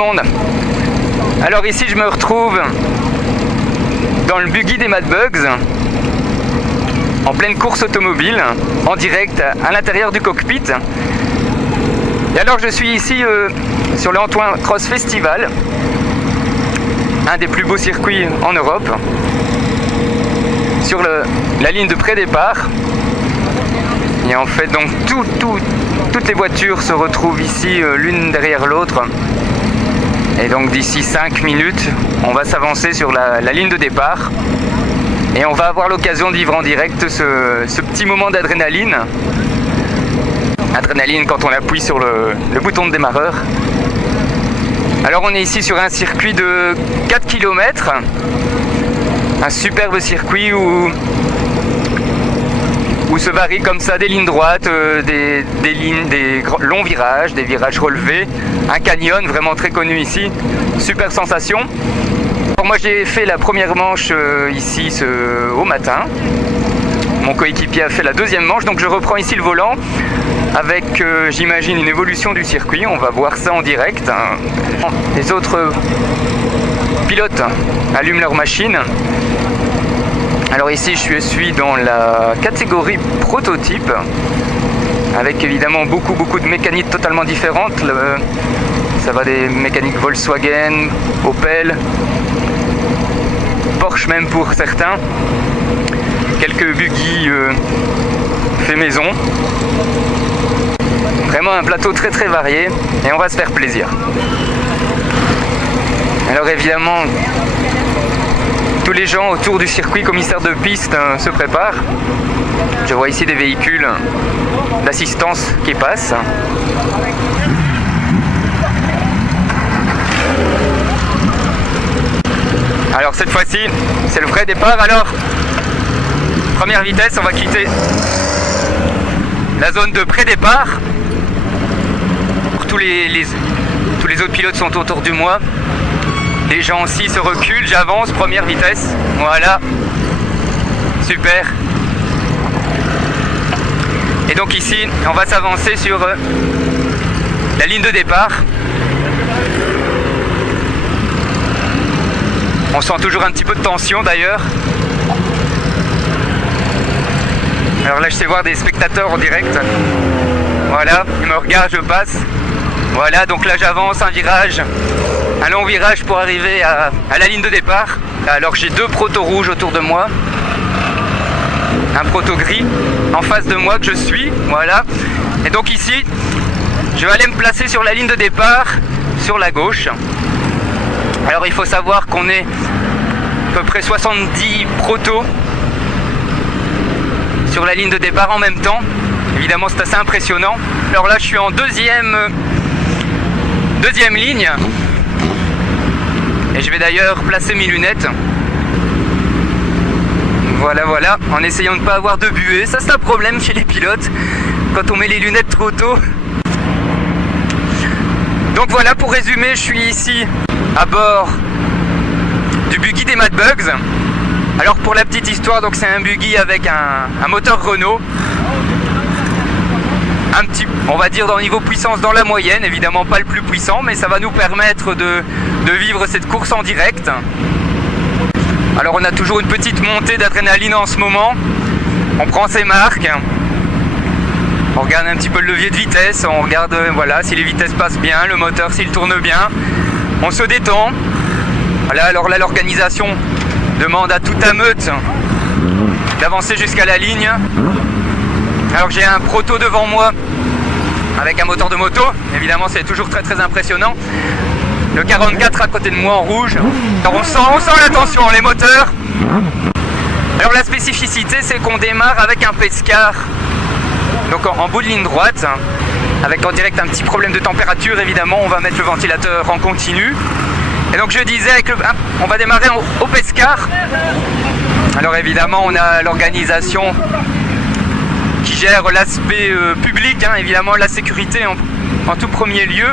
monde. Alors ici je me retrouve dans le buggy des Mad Bugs, en pleine course automobile, en direct à l'intérieur du cockpit. Et alors je suis ici sur le Antoine Cross Festival, un des plus beaux circuits en Europe, sur la ligne de pré-départ. Et en fait donc toutes les voitures se retrouvent ici l'une derrière l'autre. Et donc d'ici 5 minutes, on va s'avancer sur la ligne de départ. Et on va avoir l'occasion de vivre en direct ce petit moment d'adrénaline. Adrénaline quand on appuie sur le bouton de démarreur. Alors on est ici sur un circuit de 4 km. Un superbe circuit où se varient comme ça des lignes droites, des longs virages, des virages relevés, un canyon vraiment très connu ici, super sensation. Alors moi j'ai fait la première manche ici au matin, mon coéquipier a fait la deuxième manche, donc je reprends ici le volant avec j'imagine une évolution du circuit, on va voir ça en direct. Les autres pilotes allument leur machine. Alors ici je suis dans la catégorie prototype avec évidemment beaucoup de mécaniques totalement différentes. Ça va des mécaniques Volkswagen, Opel, Porsche même pour certains, quelques buggy fait maison. Vraiment un plateau très varié et on va se faire plaisir. Alors évidemment tous les gens autour du circuit commissaire de piste se préparent. Je vois ici des véhicules d'assistance qui passent. Alors cette fois-ci, c'est le vrai départ. Alors, première vitesse, on va quitter la zone de pré-départ. Tous les autres pilotes sont autour de moi. Les gens aussi se reculent, j'avance, première vitesse, voilà, super. Et donc ici, on va s'avancer sur la ligne de départ. On sent toujours un petit peu de tension d'ailleurs. Alors là, je sais voir des spectateurs en direct. Voilà, ils me regardent, je passe. Voilà, donc là j'avance, un virage. Un long virage pour arriver à la ligne de départ. Alors j'ai deux protos rouges autour de moi. Un proto gris en face de moi que je suis. Voilà. Et donc ici, je vais aller me placer sur la ligne de départ, sur la gauche. Alors il faut savoir qu'on est à peu près 70 protos sur la ligne de départ en même temps. Évidemment c'est assez impressionnant. Alors là je suis en deuxième ligne. Et je vais d'ailleurs placer mes lunettes. Voilà, en essayant de ne pas avoir de buée. Ça c'est un problème chez les pilotes, quand on met les lunettes trop tôt. Donc voilà, pour résumer, je suis ici à bord du buggy des Mad Bugs. Alors pour la petite histoire, donc c'est un buggy avec un moteur Renault. Un petit, on va dire dans le niveau puissance dans la moyenne, évidemment pas le plus puissant, mais ça va nous permettre de vivre cette course en direct. Alors on a toujours une petite montée d'adrénaline en ce moment, on prend ses marques, on regarde un petit peu le levier de vitesse, on regarde voilà, si les vitesses passent bien, le moteur s'il tourne bien, on se détend. Voilà, alors là l'organisation demande à toute la meute d'avancer jusqu'à la ligne. Alors j'ai un proto devant moi avec un moteur de moto, évidemment c'est toujours très impressionnant. Le 44 à côté de moi en rouge. Alors on sent la tension, les moteurs. Alors la spécificité c'est qu'on démarre avec un pescar, donc en bout de ligne droite, avec en direct un petit problème de température évidemment, on va mettre le ventilateur en continu. Et donc je disais, on va démarrer au pescar. Alors évidemment on a l'organisation qui gère l'aspect public, hein, évidemment la sécurité en tout premier lieu.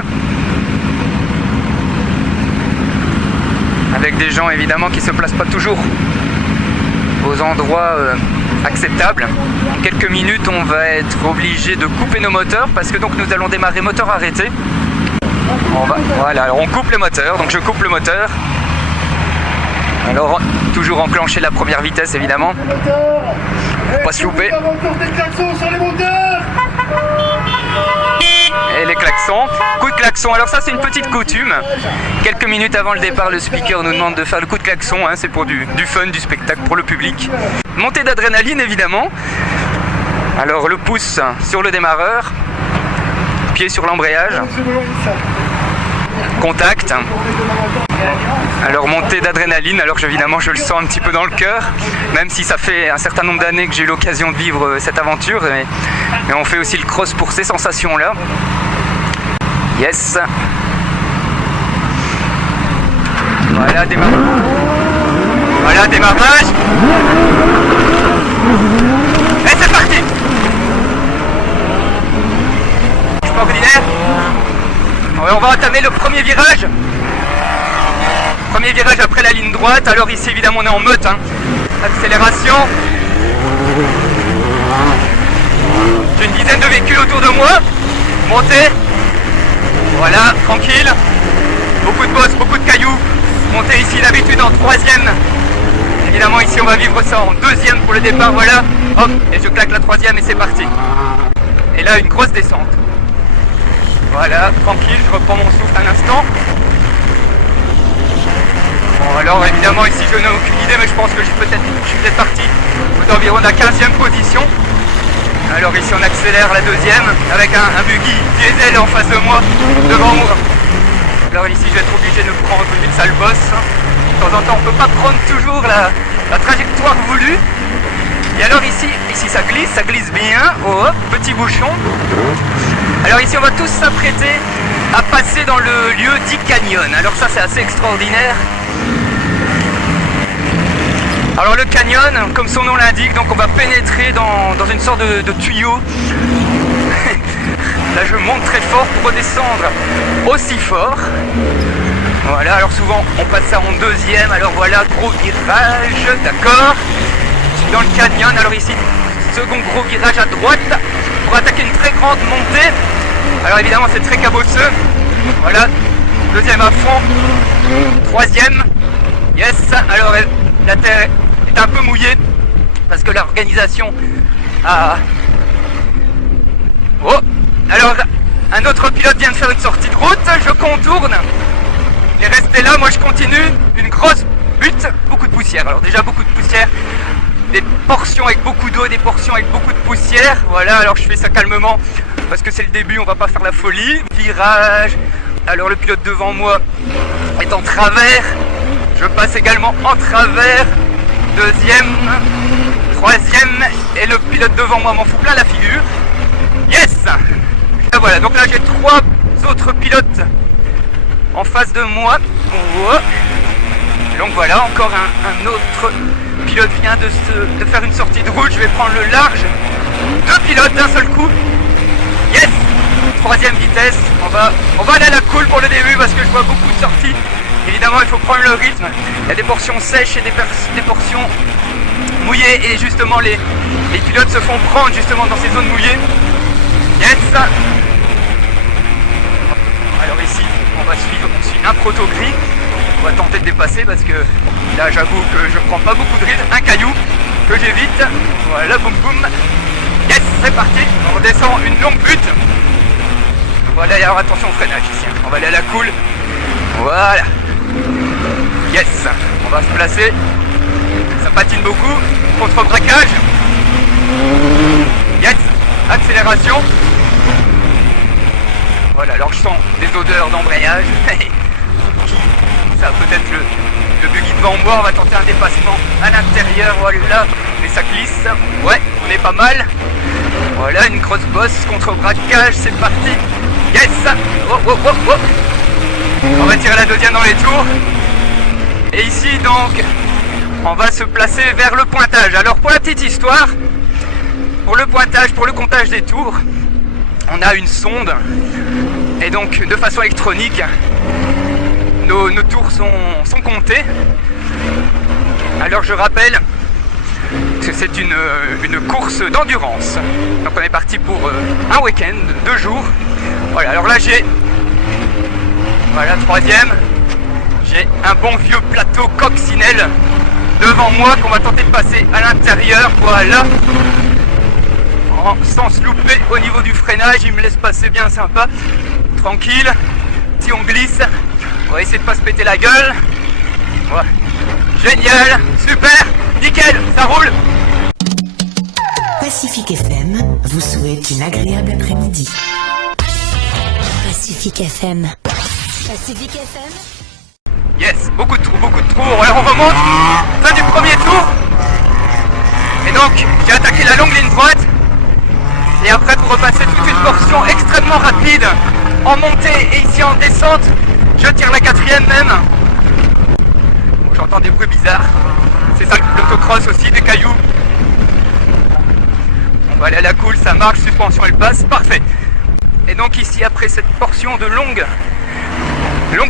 Avec des gens évidemment qui ne se placent pas toujours aux endroits acceptables. En quelques minutes on va être obligé de couper nos moteurs parce que donc nous allons démarrer moteur arrêté. Voilà, alors on coupe le moteur, donc je coupe le moteur. Alors, toujours enclencher la première vitesse évidemment. Faut pas se louper. Et les klaxons. Coup de klaxon. Alors ça c'est une petite coutume. Quelques minutes avant le départ, le speaker nous demande de faire le coup de klaxon. Hein. C'est pour du fun, du spectacle pour le public. Montée d'adrénaline évidemment. Alors le pouce sur le démarreur. Pied sur l'embrayage. Contact. Alors montée d'adrénaline, alors évidemment je le sens un petit peu dans le cœur, même si ça fait un certain nombre d'années que j'ai eu l'occasion de vivre cette aventure, mais on fait aussi le cross pour ces sensations là. Yes. Voilà, démarrage. Voilà, démarrage. Et c'est parti. Extraordinaire. On va entamer le premier virage. Premier virage après la ligne droite. Alors ici évidemment on est en meute. Hein. Accélération. J'ai une dizaine de véhicules autour de moi. Montée. Voilà, tranquille. Beaucoup de bosses, beaucoup de cailloux. Montée ici d'habitude en troisième. Évidemment ici on va vivre ça en deuxième pour le départ. Voilà. Hop, et je claque la troisième et c'est parti. Et là une grosse descente. Voilà, tranquille, je reprends mon souffle un instant. Bon, alors évidemment ici je n'ai aucune idée, mais je pense que je suis peut-être parti aux environs de la 15e position. Alors ici on accélère la deuxième avec un buggy diesel en face de moi, devant moi. Alors ici je vais être obligé de prendre une sale bosse. De temps en temps on ne peut pas prendre toujours la trajectoire voulue. Et alors ici ça glisse bien. Oh, petit bouchon. Alors ici on va tous s'apprêter à passer dans le lieu dit canyon. Alors ça c'est assez extraordinaire. Alors le canyon, comme son nom l'indique, donc on va pénétrer dans une sorte de tuyau. Là je monte très fort pour redescendre aussi fort. Voilà, alors souvent on passe ça en deuxième. Alors voilà, gros virage, d'accord. Dans le canyon, alors ici, second gros virage à droite pour attaquer une très grande montée. Alors évidemment c'est très cabosseux. Voilà, deuxième à fond, troisième, yes. Alors la terre est un peu mouillée parce que l'organisation a... Oh, alors un autre pilote vient de faire une sortie de route, je contourne. Il est resté là, moi je continue, une grosse butte, beaucoup de poussière. Alors déjà beaucoup de poussière. Des portions avec beaucoup d'eau, des portions avec beaucoup de poussière. Voilà, alors je fais ça calmement parce que c'est le début, on va pas faire la folie. Virage. Alors le pilote devant moi est en travers. Je passe également en travers. Deuxième, troisième. Et le pilote devant moi m'en fout plein la figure. Yes. Et voilà, donc là j'ai trois autres pilotes en face de moi. Donc voilà, encore un autre pilote vient de faire une sortie de route. Je vais prendre le large. Deux pilotes d'un seul coup. Yes. Troisième vitesse. On va aller à la cool pour le début parce que je vois beaucoup de sorties. Évidemment il faut prendre le rythme. Il y a des portions sèches et des portions mouillées. Et justement les pilotes se font prendre justement dans ces zones mouillées. Yes. Alors ici on suit un proto gris. On va tenter de dépasser parce que là j'avoue que je prends pas beaucoup de risques. Un caillou que j'évite. Voilà, boum boum. Yes, c'est parti. On descend une longue butte. Voilà, alors attention au freinage ici. On va aller à la cool. Voilà. Yes, on va se placer. Ça patine beaucoup. Contre-braquage. Yes, accélération. Voilà, alors je sens des odeurs d'embrayage. Ça peut être le buggy devant moi. On va tenter un dépassement à l'intérieur. Voilà, mais ça glisse. Ouais, on est pas mal. Voilà, une grosse bosse contre braquage. C'est parti. Yes. Oh, oh, oh, oh. On va tirer la deuxième dans les tours. Et ici donc on va se placer vers le pointage. Alors pour la petite histoire, pour le pointage, pour le comptage des tours, on a une sonde. Et donc de façon électronique, nos tours sont comptés. Alors je rappelle que c'est une course d'endurance. Donc on est parti pour un week-end, 2 jours. Voilà, alors là j'ai Voilà, troisième. J'ai un bon vieux plateau coccinelle devant moi qu'on va tenter de passer à l'intérieur. Voilà. Sans se louper au niveau du freinage, il me laisse passer bien sympa. Tranquille. Si on glisse, on va essayer de pas se péter la gueule. Voilà. Génial, super, nickel, ça roule. Pacific FM vous souhaite une agréable après-midi. Pacific FM. Pacific FM. Yes, beaucoup de trous. Alors on remonte, fin du premier tour. Et donc, j'ai attaqué la longue ligne droite. Et après, pour repasser toute une portion extrêmement rapide en montée et ici en descente, je tire la quatrième même. Donc, j'entends des bruits bizarres. C'est ça l'autocross aussi, des cailloux. On va aller à la cool, ça marche, suspension elle passe, parfait. Et donc ici, après cette portion de longue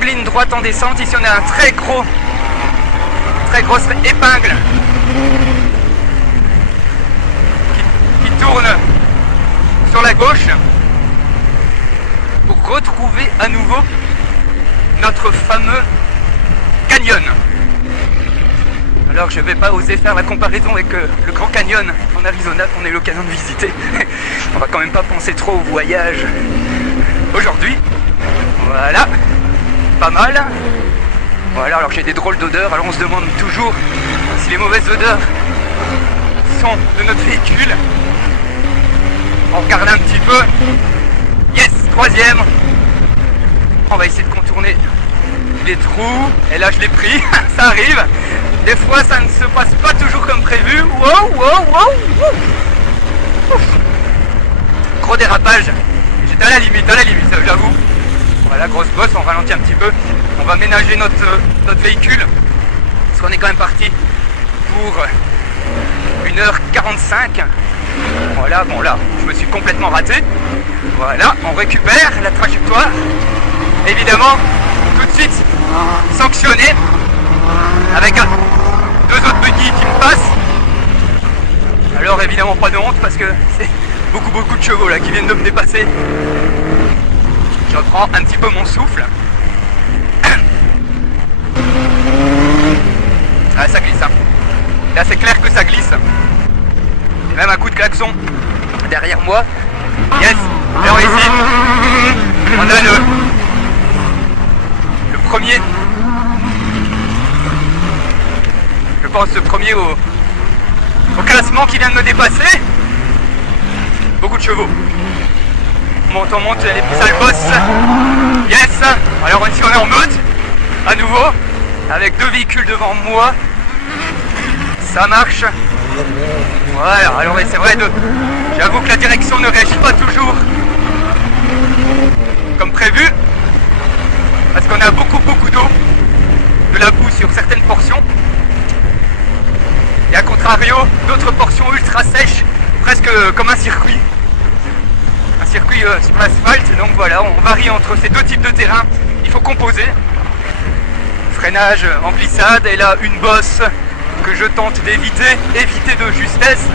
ligne droite en descente, ici on a un très grosse épingle qui tourne sur la gauche pour retrouver à nouveau notre fameux canyon. Alors je vais pas oser faire la comparaison avec le Grand Canyon en Arizona qu'on a eu l'occasion de visiter. On va quand même pas penser trop au voyage aujourd'hui. Voilà, pas mal. Voilà, alors j'ai des drôles d'odeurs, alors on se demande toujours si les mauvaises odeurs sont de notre véhicule. On regarde un petit peu. Yes, troisième. On va essayer de contourner les trous. Et là je l'ai pris, ça arrive. Des fois ça ne se passe pas toujours comme prévu. Wow. Ouf. Gros dérapage. J'étais à la limite, ça j'avoue. Voilà, grosse bosse, on ralentit un petit peu. On va ménager notre véhicule. Parce qu'on est quand même parti pour 1h45. Voilà, bon là, je me suis complètement raté. Voilà, on récupère la trajectoire. Évidemment, tout de suite sanctionné avec deux autres buggy qui me passent. Alors évidemment pas de honte parce que c'est beaucoup de chevaux là qui viennent de me dépasser. Je reprends un petit peu mon souffle. Ah, ça glisse hein. Là c'est clair que ça glisse. Et même un coup de klaxon derrière moi. Yes. Alors ici on a le premier. Je pense le premier au classement qui vient de me dépasser. Beaucoup de chevaux. On monte les sales bosses. Yes. Alors ici on est en meute. À nouveau. Avec deux véhicules devant moi. Ça marche. Voilà. Alors c'est vrai, j'avoue que la direction ne réagit pas toujours comme prévu. Parce qu'on a beaucoup d'eau. De la boue sur certaines portions. Et à contrario, d'autres portions ultra sèches. Presque comme un circuit. Un circuit sur l'asphalte. Donc voilà, on varie entre ces deux types de terrain. Il faut composer. Freinage en glissade. Et là, une bosse que je tente d'éviter. Éviter de justesse.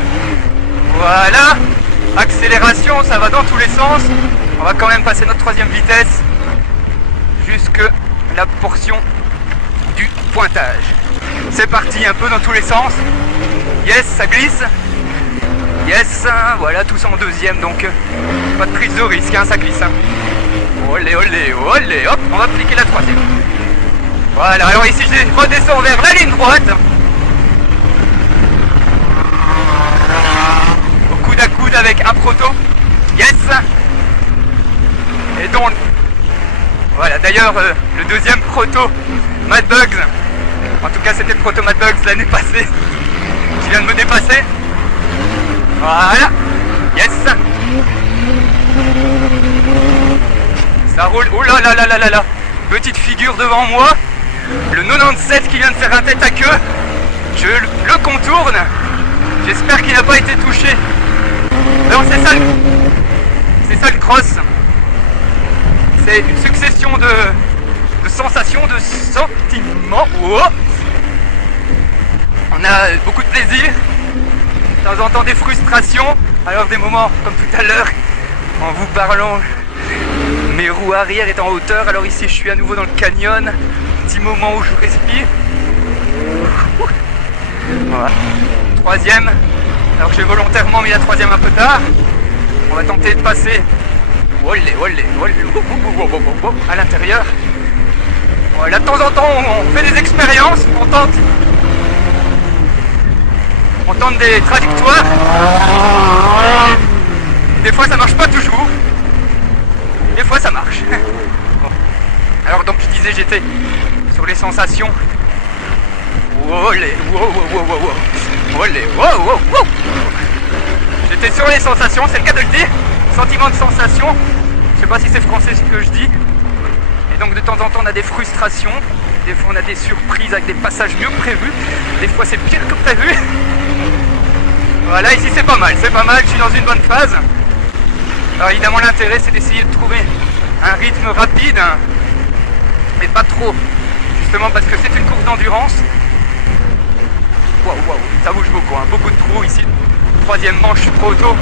Voilà. Accélération, ça va dans tous les sens. On va quand même passer notre troisième vitesse. Jusque la portion du pointage. C'est parti, un peu dans tous les sens. Yes, ça glisse. Yes, voilà, tout ça en deuxième, donc pas de prise de risque, hein, ça glisse. Olé, hop, on va appliquer la troisième. Voilà, alors ici je redescends vers la ligne droite. Au coude à coude avec un proto. Yes. Et donc, voilà, d'ailleurs, le deuxième proto Mad Bugs, en tout cas c'était le proto Mad Bugs l'année passée, qui vient de me dépasser. Voilà, yes. Ça roule, oh là là, petite figure devant moi, le 97 qui vient de faire un tête à queue, je le contourne, j'espère qu'il n'a pas été touché. Alors c'est ça le cross, c'est une succession de sensations, de sentiments. Oh. On a beaucoup de plaisir, de temps en temps des frustrations, alors des moments comme tout à l'heure en vous parlant Mes roues arrière est en hauteur, alors ici je suis à nouveau dans le canyon. Petit moment où je respire. Voilà. Troisième. Alors j'ai volontairement mis la troisième un peu tard. On va tenter de passer à l'intérieur. Voilà, de temps en temps on fait des expériences, on tente des trajectoires. Des fois ça marche pas toujours. Des fois ça marche. Alors donc je disais, j'étais sur les sensations. J'étais sur les sensations, c'est le cas de le dire. Sentiment de sensation. Je sais pas si c'est français ce que je dis. Et donc de temps en temps on a des frustrations. Des fois on a des surprises avec des passages mieux que prévus. Des fois c'est pire que prévu. Voilà, ici c'est pas mal, je suis dans une bonne phase. Alors évidemment l'intérêt c'est d'essayer de trouver un rythme rapide, mais pas trop, justement parce que c'est une course d'endurance. Waouh, ça bouge beaucoup, hein. Beaucoup de trous ici. Troisième manche trop auto.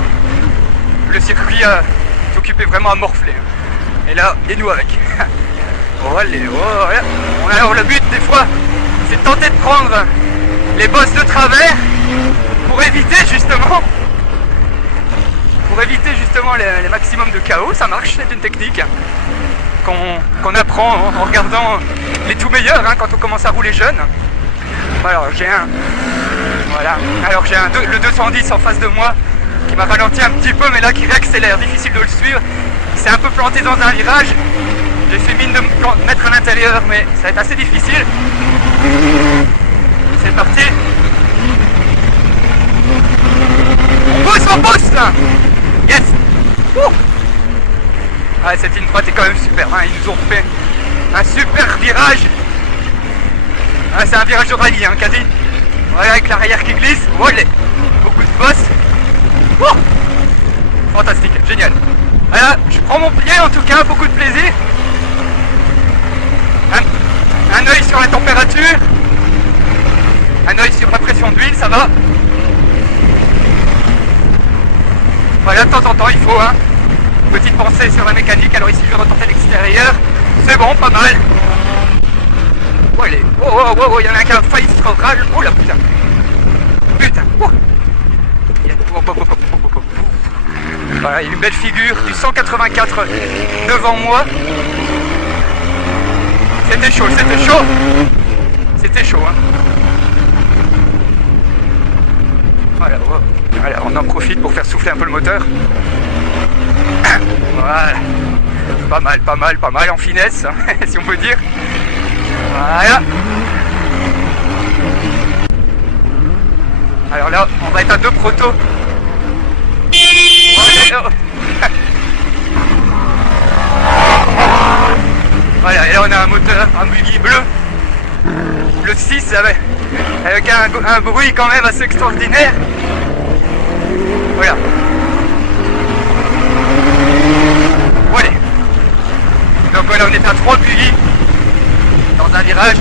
Le circuit est occupé vraiment à morfler. Et là, et nous avec. Alors le but des fois, c'est de tenter de prendre les bosses de travers pour éviter justement les maximums de chaos. Ça marche, c'est une technique qu'on apprend en regardant les tout meilleurs, hein, quand on commence à rouler jeune. Alors j'ai le 210 en face de moi qui m'a ralenti un petit peu, mais là qui réaccélère, difficile de le suivre. Il s'est un peu planté dans un virage. J'ai fait mine de me mettre à l'intérieur, mais ça va être assez difficile. C'est parti. On pousse là. Yes. Ah, cette ligne droite est quand même super, hein. Ils nous ont fait un super virage. Ah, c'est un virage de rallye, hein, quasi. Voilà, avec l'arrière qui glisse. Voilà. Beaucoup de bosses. Fantastique, génial. Voilà, je prends mon pied en tout cas, beaucoup de plaisir. Un œil sur la température. Un œil sur la pression d'huile, ça va. Voilà, de temps en temps il faut, hein. Petite pensée sur la mécanique. Alors ici je vais retenter l'extérieur. C'est bon, pas mal. Voilà. Il y en a un qui a failli se rage. Oh la putain. Voilà, il y a une belle figure du 184 devant moi. C'était chaud. Hein. Voilà, on en profite pour faire souffler un peu le moteur. Voilà. Pas mal en finesse, hein, si on peut dire. Voilà. Alors là, on va être à 2 protos. Voilà, et là on a un moteur, un buggy bleu. Le 6 avec un bruit quand même assez extraordinaire. Voilà. Donc voilà, on est à 3 buggy dans un virage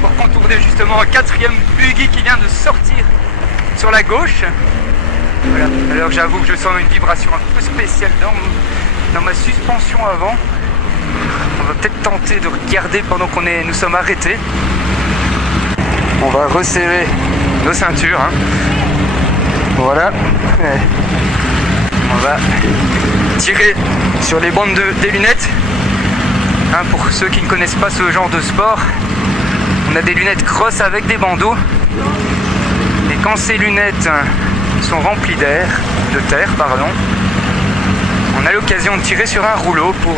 pour contourner justement un 4e buggy qui vient de sortir sur la gauche. Voilà. Alors j'avoue que je sens une vibration un peu spéciale dans ma suspension avant. On va peut-être tenter de regarder pendant nous sommes arrêtés. On va resserrer nos ceintures, hein. Voilà. On va tirer sur les bandes des lunettes. Hein, pour ceux qui ne connaissent pas ce genre de sport, on a des lunettes cross avec des bandeaux. Et quand ces lunettes sont remplies de terre, on a l'occasion de tirer sur un rouleau pour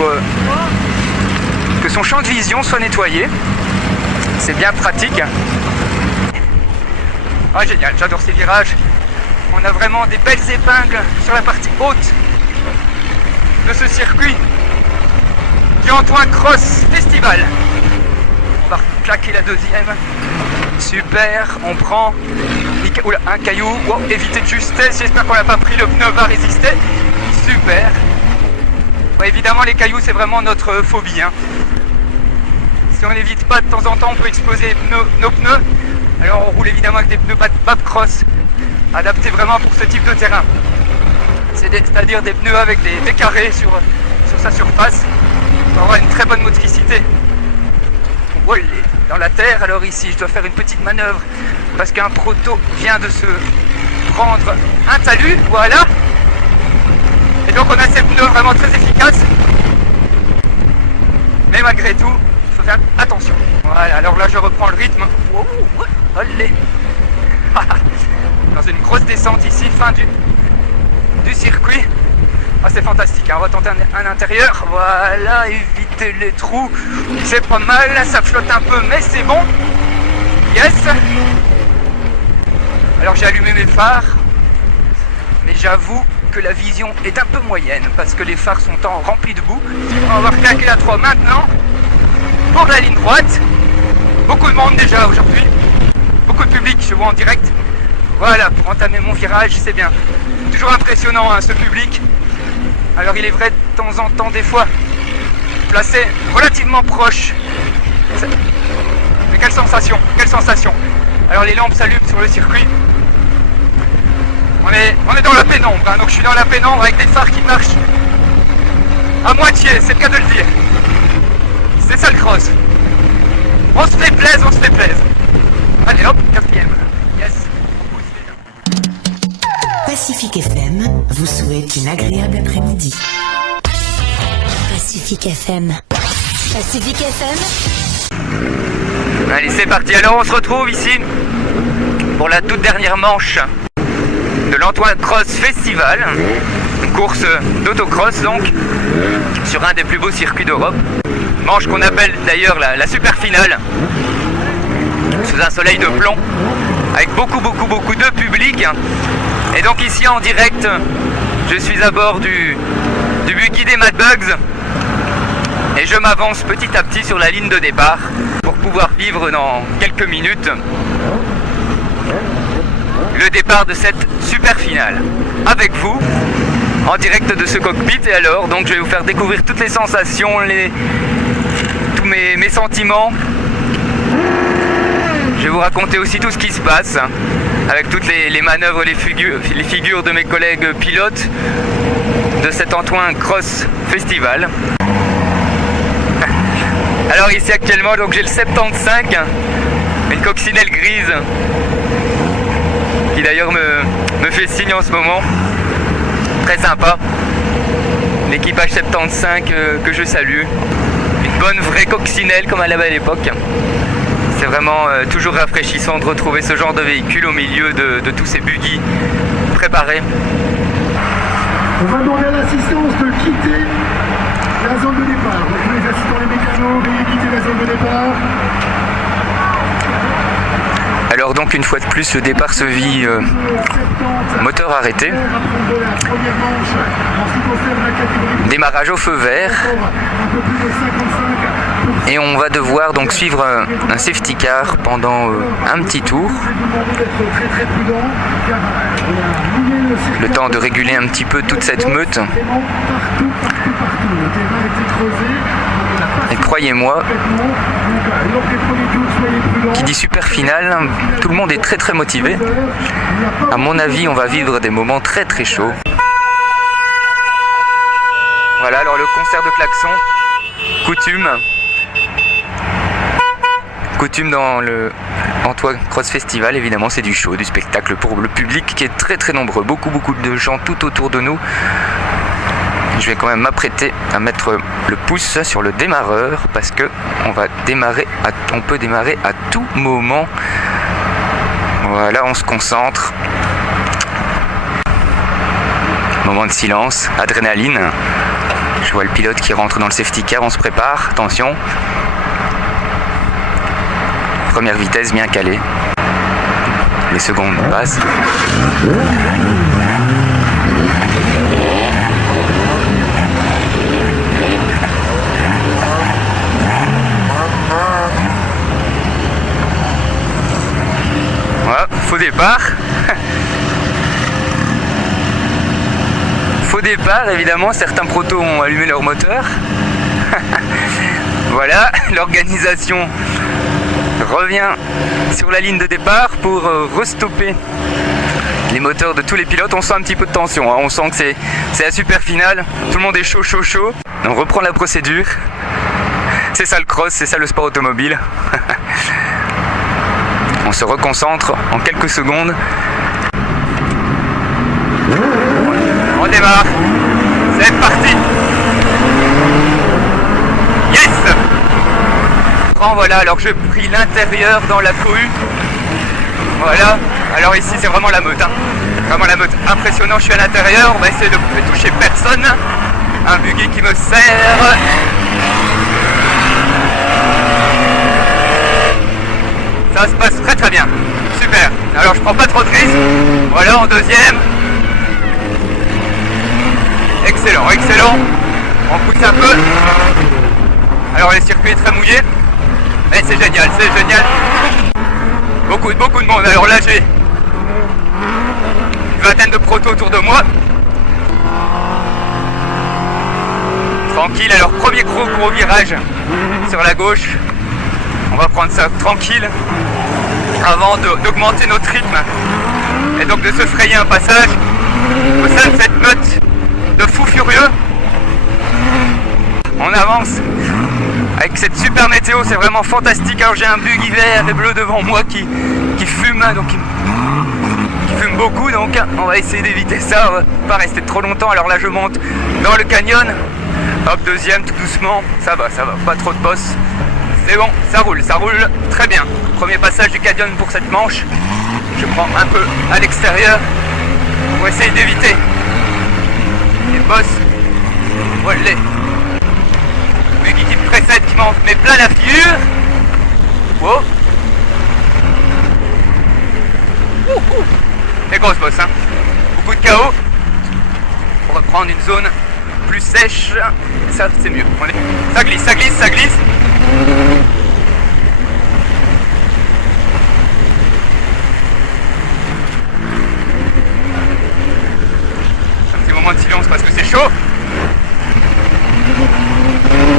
que son champ de vision soit nettoyé. C'est bien pratique. Ah, génial, j'adore ces virages. On a vraiment des belles épingles sur la partie haute de ce circuit du Antoine Cross Festival. On va claquer la deuxième. Super, on prend un caillou. Wow, éviter de justesse, j'espère qu'on n'a pas pris, le pneu va résister. Super. Ouais, évidemment les cailloux c'est vraiment notre phobie, hein. Si on n'évite pas de temps en temps on peut exploser nos pneus. Alors on roule évidemment avec des pneus Babcross adaptés vraiment pour ce type de terrain. C'est-à-dire des pneus avec des carrés sur sa surface. pour avoir une très bonne motricité. Voilà, dans la terre, alors ici je dois faire une petite manœuvre parce qu'un proto vient de se prendre un talus, voilà. Et donc on a ces pneus vraiment très efficaces. Mais malgré tout, il faut faire attention. Voilà, alors là je reprends le rythme. Wow, allez. Dans une grosse descente ici, fin du circuit. Ah, c'est fantastique, hein. On va tenter un intérieur. Voilà, éviter les trous. C'est pas mal, ça flotte un peu, mais c'est bon. Yes. Alors j'ai allumé mes phares, mais j'avoue que la vision est un peu moyenne parce que les phares sont remplis de boue. On va reclaquer la 3 maintenant pour la ligne droite. Beaucoup de monde déjà aujourd'hui, beaucoup de public, je vois en direct. Voilà, pour entamer mon virage, c'est bien. Toujours impressionnant, hein, ce public. Alors il est vrai de temps en temps des fois placé relativement proche. Mais quelle sensation, quelle sensation. Alors les lampes s'allument sur le circuit. On est dans la pénombre, hein, donc je suis dans la pénombre avec des phares qui marchent à moitié, c'est le cas de le dire. C'est ça le cross. On se fait plaisir, on se fait plaisir. Allez hop, 4ème. Yes. Pacifique FM vous souhaite une agréable après-midi. Pacifique FM. Pacifique FM. Allez, c'est parti. Alors on se retrouve ici pour la toute dernière manche de l'Antoine Cross Festival. Une course d'autocross donc sur un des plus beaux circuits d'Europe. Manche qu'on appelle d'ailleurs la super finale. Sous un soleil de plomb avec beaucoup de public. Et donc ici en direct, je suis à bord du buggy des Mad Bugs et je m'avance petit à petit sur la ligne de départ pour pouvoir vivre dans quelques minutes le départ de cette super finale avec vous en direct de ce cockpit. Et alors donc je vais vous faire découvrir toutes les sensations, tous mes sentiments. Je vais vous raconter aussi tout ce qui se passe avec toutes les manœuvres, les figures de mes collègues pilotes de cet Antoine Cross Festival. Alors ici actuellement donc j'ai le 75, une coccinelle grise qui d'ailleurs me fait signe en ce moment. Très sympa. L'équipage 75 que je salue. Une bonne vraie coccinelle comme à la belle époque. C'est vraiment toujours rafraîchissant de retrouver ce genre de véhicule au milieu de tous ces buggy préparés. On va demander à l'assistance de quitter la zone de départ. Donc les assistants, les mécanos, veuillez quitter la zone de départ. Alors donc une fois de plus le départ se vit moteur arrêté. Démarrage au feu vert. Et on va devoir donc suivre un safety car pendant un petit tour. Le temps de réguler un petit peu toute cette meute. Et croyez-moi, qui dit super finale, tout le monde est très motivé. À mon avis, on va vivre des moments très chauds. Voilà, alors le concert de klaxon, coutume dans le Antoine Cross Festival, évidemment c'est du show, du spectacle pour le public qui est très nombreux, beaucoup de gens tout autour de nous. Je vais quand même m'apprêter à mettre le pouce sur le démarreur parce que on peut démarrer à tout moment. Voilà, on se concentre. Moment de silence, adrénaline. Je vois le pilote qui rentre dans le safety car, on se prépare, attention. Première vitesse bien calée. Les secondes passent. Voilà, faux départ. Faux départ, évidemment, certains protos ont allumé leur moteur. Voilà, l'organisation revient sur la ligne de départ pour restopper les moteurs de tous les pilotes. On sent un petit peu de tension, hein. On sent que c'est la super finale, tout le monde est chaud. On reprend la procédure. C'est ça le cross, c'est ça le sport automobile. On se reconcentre en quelques secondes. On démarre. C'est parti. Yes. Voilà, alors je pris l'intérieur dans la cohue. Voilà, alors ici c'est vraiment la meute, hein. Vraiment la meute. Impressionnant, je suis à l'intérieur, on va essayer de ne toucher personne. Un buggy qui me sert. Ça se passe très très bien. Super. Alors je prends pas trop de risques. Voilà, en deuxième. Excellent, excellent. On pousse un peu. Alors le circuit est très mouillé. Mais c'est génial, c'est génial. Beaucoup de monde. Alors là j'ai une vingtaine de protos autour de moi. Tranquille, alors premier gros virage sur la gauche. On va prendre ça tranquille avant d'augmenter notre rythme et donc de se frayer un passage au sein de cette meute de fous furieux. On avance avec cette super météo, c'est vraiment fantastique. Alors j'ai un buggy vert et bleu devant moi qui fume, donc qui fume beaucoup, donc on va essayer d'éviter ça, on va pas rester trop longtemps. Alors là je monte dans le canyon, hop, deuxième tout doucement, ça va, pas trop de boss. C'est bon, ça roule très bien. Premier passage du canyon pour cette manche. Je prends un peu à l'extérieur pour essayer d'éviter les boss. Voilà. Buggy qui me précède, qui m'en met plein la figure. Wow. Les grosses boss, hein. Beaucoup de chaos. On va prendre une zone plus sèche. Ça, c'est mieux. Ça glisse. Un petit moment de silence parce que c'est chaud.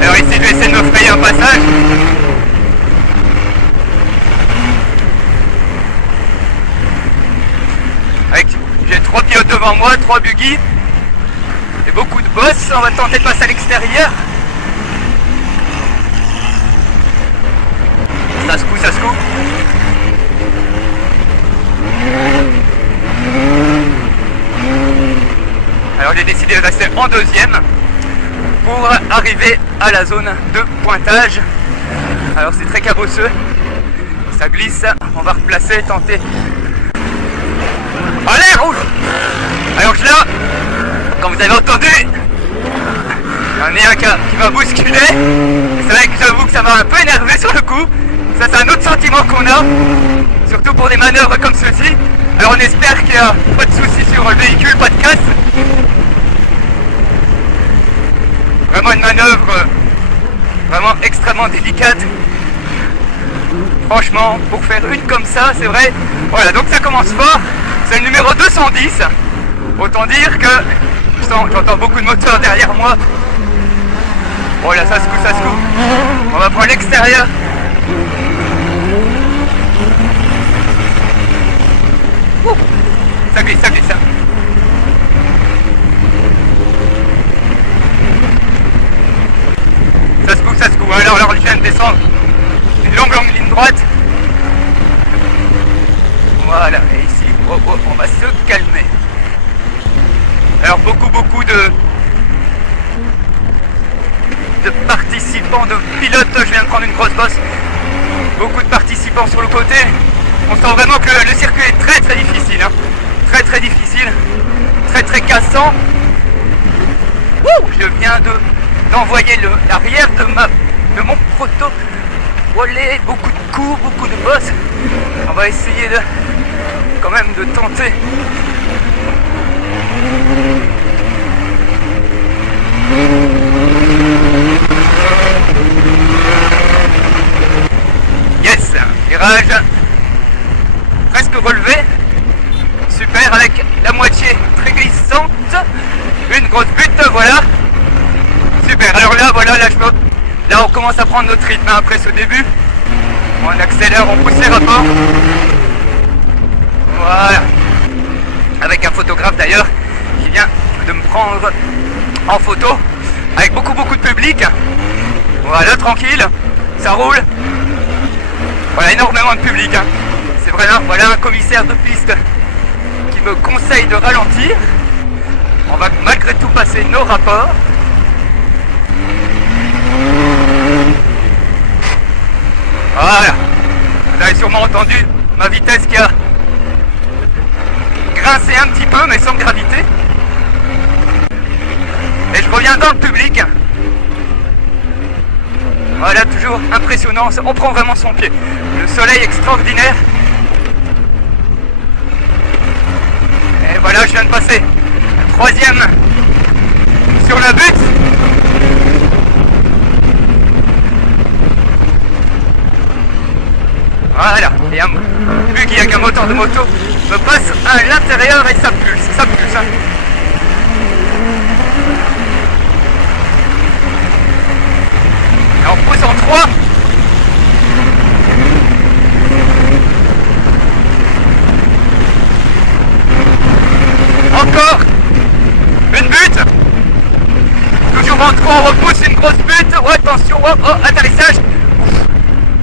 Alors ici je vais essayer de me frayer un passage. J'ai 3 pilotes devant moi, 3 buggy et beaucoup de boss. On va tenter de passer à l'extérieur. Ça se coud. Alors j'ai décidé de rester en deuxième pour arriver à la zone de pointage. Alors c'est très cabosseux, ça glisse, on va replacer, tenter. Allez, rouge. Alors là, comme vous avez entendu, il y en a un qui m'a bousculé. C'est vrai que j'avoue que ça m'a un peu énervé sur le coup. Ça c'est un autre sentiment qu'on a, surtout pour des manœuvres comme ceci. Alors on espère qu'il n'y a pas de soucis sur le véhicule, pas de casse. Vraiment une manœuvre vraiment extrêmement délicate. Franchement, pour faire une comme ça, c'est vrai. Voilà, donc ça commence fort. C'est le numéro 210. Autant dire que j'entends beaucoup de moteurs derrière moi. Voilà, ça se coud. On va prendre l'extérieur. Ça glisse. Ça se coud. Alors je viens de descendre une longue ligne droite. Voilà, et ici, on va se calmer. Alors beaucoup de participants, de pilotes, je viens de prendre une grosse bosse. Beaucoup de participants sur le côté. On sent vraiment que le circuit est très difficile, hein. Très difficile, très cassant. Je viens d'envoyer l'arrière de mon proto. Voilà, beaucoup de coups, beaucoup de bosses. On va essayer quand même de tenter. Yes, virage presque relevé. Super, avec la moitié très glissante. Une grosse butte, voilà. Super, alors là, là on commence à prendre notre rythme, hein, après ce début. On accélère, on pousse les rapports. Voilà. Avec un photographe d'ailleurs qui vient de me prendre en photo. avec beaucoup de public. Voilà, tranquille, ça roule. Voilà, énormément de public. Hein. C'est vraiment, voilà un commissaire de piste qui me conseille de ralentir. On va malgré tout passer nos rapports. Voilà. Vous avez sûrement entendu ma vitesse qui a grincé un petit peu, mais sans gravité. Et je reviens dans le public. Voilà, toujours impressionnant. On prend vraiment son pied. Le soleil extraordinaire. Et voilà, je viens de passer. Troisième sur la butte. Voilà, et vu qu'il n'y a qu'un moteur de moto, me passe à l'intérieur et ça pulse, hein. Et on pousse en 3. Encore une butte. Toujours en 3, on repousse une grosse butte. Oh, attention, oh, atterrissage.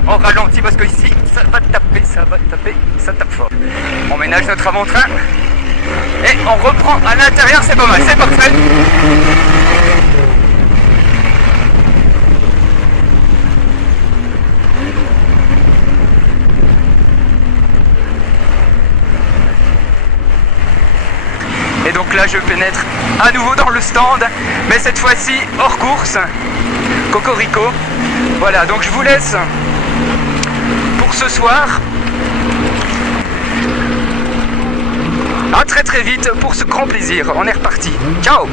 On ralentit parce que ici, ça va taper, ça tape fort. On ménage notre avant-train. Et on reprend à l'intérieur, c'est pas mal, c'est parfait. Et donc là, je pénètre à nouveau dans le stand, mais cette fois-ci hors course. Cocorico. Voilà, donc je vous laisse pour ce soir. À très vite pour ce grand plaisir. On est reparti. Ciao!